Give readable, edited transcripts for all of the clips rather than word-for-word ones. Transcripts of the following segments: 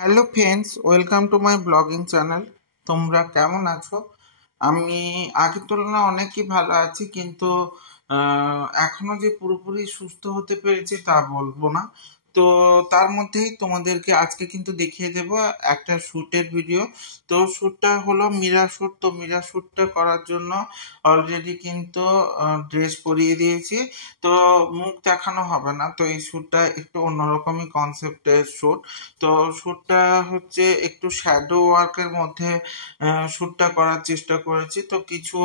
Hello friends, welcome to my blogging channel. তোমরা কেমন আছো? আমি আগের তুলনায় অনেকই ভালো আছি, কিন্তু এখনো যে পুরোপুরি সুস্থ হতে পেরেছি তা বলবো না। তো তার মধ্যেই তোমাদেরকে আজকে কিন্তু দেখিয়ে দেব একটা শ্যুটের ভিডিও। তো শ্যুটটা হলো মীরা শ্যুট। তো মীরা শ্যুটটা করার জন্য অলরেডি কিন্তু ড্রেস পরিয়ে দিয়েছি। তো মুখ দেখানো হবে না, তো এই শ্যুটটা একটু অন্যরকমই কনসেপ্টের শ্যুট। তো শ্যুটটা হচ্ছে একটু শ্যাডো ওয়ার্কের মধ্যে শ্যুটটা করার চেষ্টা করেছি। তো কিছু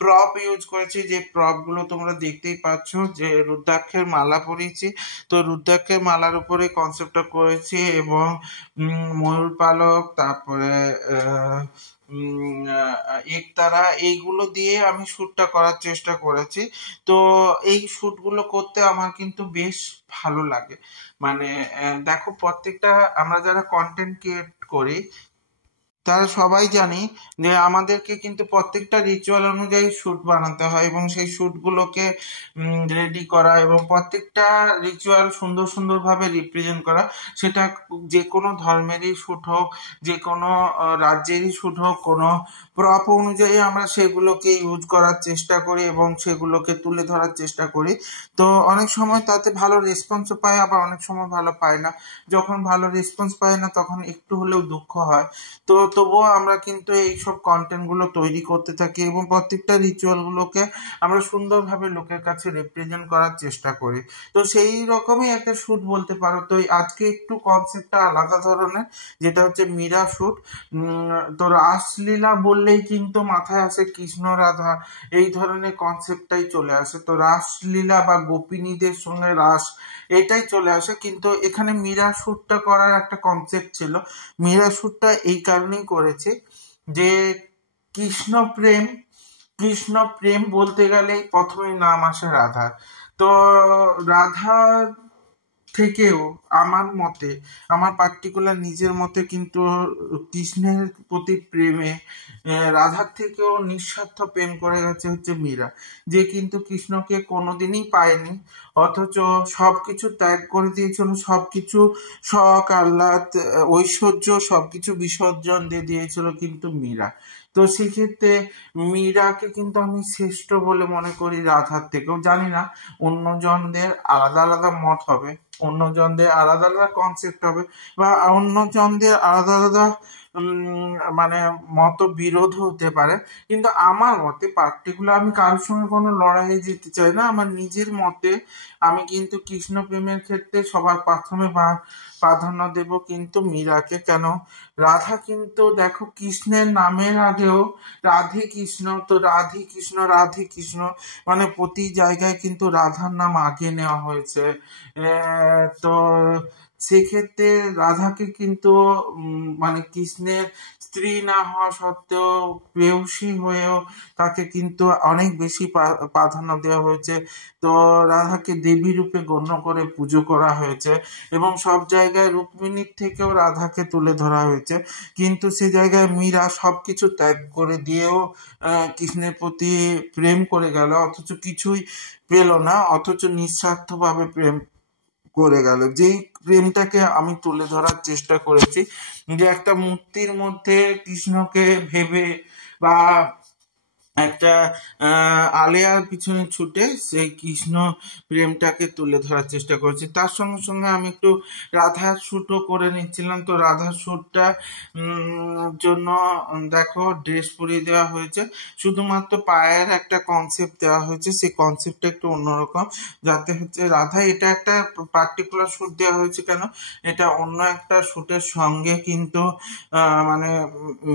প্রপ ইউজ করেছি, যে প্রপগুলো তোমরা দেখতেই পাচ্ছ, যে রুদ্রাক্ষের মালা পরিয়েছি। তো রুদ্রাক্ষের মালার উপরে কনসেপ্টটা করেছি, এবং ময়ূর পালক, তারপরে একতারা, এইগুলো দিয়ে আমি শ্যুটটা করার চেষ্টা করেছি। তো এই শ্যুটগুলো করতে আমার কিন্তু বেশ ভালো লাগে। মানে দেখো, প্রত্যেকটা আমরা যারা কন্টেন্ট ক্রিয়েট করি তারা সবাই জানি যে আমাদেরকে কিন্তু প্রত্যেকটা রিচুয়াল অনুযায়ী শ্যুট বানাতে হয়, এবং সেই শ্যুটগুলোকে রেডি করা এবং প্রত্যেকটা রিচুয়াল সুন্দর সুন্দরভাবে রিপ্রেজেন্ট করা। সেটা যে কোনো ধর্মেরই শ্যুট হোক, যে কোনো রাজ্যেরই শ্যুট হোক, কোনো প্রপ অনুযায়ী আমরা সেগুলোকে ইউজ করার চেষ্টা করি এবং সেগুলোকে তুলে ধরার চেষ্টা করি। তো অনেক সময় তাতে ভালো রেসপন্সও পাই, আবার অনেক সময় ভালো পাই না। যখন ভালো রেসপন্স পাই না তখন একটু হলেও দুঃখ হয়। তো তবুও আমরা কিন্তু এইসব কন্টেন্টগুলো তৈরি করতে থাকি এবং প্রত্যেকটা রিচুয়ালগুলোকে আমরা সুন্দরভাবে লোকের কাছে রিপ্রেজেন্ট করার চেষ্টা করি। তো সেই রকমই একটা শ্যুট বলতে পারো। তো আজকে একটু কনসেপ্টটা আলাদা ধরনের, যেটা হচ্ছে মীরা শ্যুট। তো রাসলীলা বললেই কিন্তু মাথায় আসে কৃষ্ণ রাধা, এই ধরনের কনসেপ্টটাই চলে আসে। তো রাসলীলা বা গোপিনীদের সঙ্গে রাস, এটাই চলে আসে। কিন্তু এখানে মীরা শ্যুটটা করার একটা কনসেপ্ট ছিল। মীরা শ্যুটটা এই কারণেই করেছি যে কৃষ্ণ প্রেম, কৃষ্ণ প্রেম বলতে গেলেই প্রথমেই নাম আসে রাধার। তো রাধার থেকেও আমার মতে, আমার পার্টিকুলার নিজের মতে কিন্তু কৃষ্ণের প্রতি প্রেমে রাধার থেকেও নিঃস্বার্থ প্রেম করে গেছে হচ্ছে মীরা, যে কিন্তু কৃষ্ণকে কোনোদিনই পায়নি, অথচ সবকিছু ত্যাগ করে দিয়েছিল, সবকিছু শখ আহ্লাদ ঐশ্বর্য সবকিছু বিসর্জন দিয়ে দিয়েছিল কিন্তু মীরা। তো সেক্ষেত্রে মীরাকে কিন্তু আমি শ্রেষ্ঠ বলে মনে করি রাধার থেকেও। জানি না, অন্যজনদের আলাদা আলাদা মত হবে, অন্যজনদের আলাদা আলাদা কনসেপ্ট হবে, বা অন্যজনদের আলাদা আলাদা মানে মত বিরোধ হতে পারে। কিন্তু আমার মতে পার্টিকুলার, আমি কারোর সঙ্গে কোনো লড়াইয়ে যেতে চাই না, আমার নিজের মতে আমি কিন্তু কৃষ্ণ প্রেমের ক্ষেত্রে সবার প্রথমে প্রাধান্য দেব কিন্তু মীরাকে। কেন? রাধা কিন্তু দেখো, কৃষ্ণের নামের আগেও রাধে কৃষ্ণ। তো রাধে কৃষ্ণ, রাধে কৃষ্ণ মানে প্রতি জায়গায় কিন্তু রাধার নাম আগে নেওয়া হয়েছে। তো সেক্ষেত্রে রাধাকে কিন্তু মানে কৃষ্ণের স্ত্রী না হওয়া সত্ত্বেও, প্রেয়সী হয়েও তাকে কিন্তু অনেক বেশি প্রাধান্য দেওয়া হয়েছে। তো রাধাকে দেবী রূপে গণ্য করে পুজো করা হয়েছে, এবং সব জায়গায় রুক্মিণীর থেকেও রাধাকে তুলে ধরা হয়েছে। কিন্তু সে জায়গায় মীরা সবকিছু ত্যাগ করে দিয়েও কৃষ্ণের প্রতি প্রেম করে গেল, অথচ কিছুই পেল না, অথচ নিঃস্বার্থভাবে প্রেম করে গেল। যেই প্রেমটাকে আমি তুলে ধরার চেষ্টা করেছি, যে একটা মূর্তির মধ্যে কৃষ্ণকে ভেবে, বা একটা আলেয়ার পিছনে ছুটে সেই কৃষ্ণ প্রেমটাকে তুলে ধরার চেষ্টা করেছি। তার সঙ্গে সঙ্গে আমি একটু রাধার শ্যুটও করে নিচ্ছিলাম। তো রাধার শ্যুটটা জন্য দেখো ড্রেস পরিয়ে দেওয়া হয়েছে, শুধুমাত্র পায়ের একটা কনসেপ্ট দেওয়া হয়েছে, সেই কনসেপ্টটা একটু অন্যরকম, যাতে হচ্ছে রাধা, এটা একটা পার্টিকুলার শ্যুট দেওয়া হয়েছে কেন, এটা অন্য একটা শ্যুটের সঙ্গে কিন্তু মানে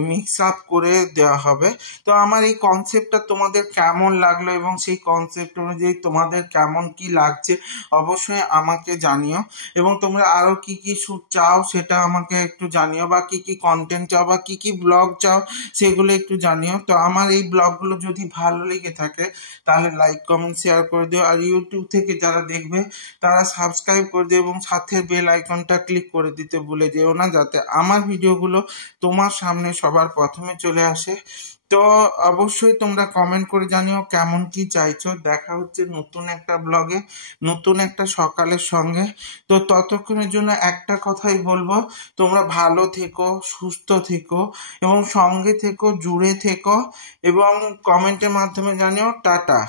মিক্স আপ করে দেওয়া হবে। তো আমার এই কনসেপ্টটা তোমাদের কেমন লাগলো, এবং সেই কনসেপ্ট অনুযায়ী তোমাদের কেমন কি লাগছে অবশ্যই আমাকে জানিও। এবং তোমরা আরো কি কি শ্যুট চাও সেটা আমাকে একটু জানিও, বা কি কি কন্টেন্ট চাও, বা কি কি ব্লগ চাও সেগুলো একটু জানিও। তো আমার এই ব্লগগুলো যদি ভালো লেগে থাকে তাহলে লাইক কমেন্ট শেয়ার করে দিও, আর ইউটিউব থেকে যারা দেখবে তারা সাবস্ক্রাইব করে দিও, এবং সাথে বেল আইকনটা ক্লিক করে দিতে ভুলে যেও না, যাতে আমার ভিডিওগুলো তোমার সামনে সবার প্রথমে চলে আসে। তো অবশ্যই তোমরা কমেন্ট করে জানিও কেমন কি চাইছো। দেখা হচ্ছে নতুন একটা ব্লগে, নতুন একটা সকালের সঙ্গে। তো ততক্ষণের জন্য একটা কথাই বলবো, তোমরা ভালো থেকো, সুস্থ থেকো এবং সঙ্গে থেকো, জুড়ে থেকো এবং কমেন্টের মাধ্যমে জানিও। টাটা।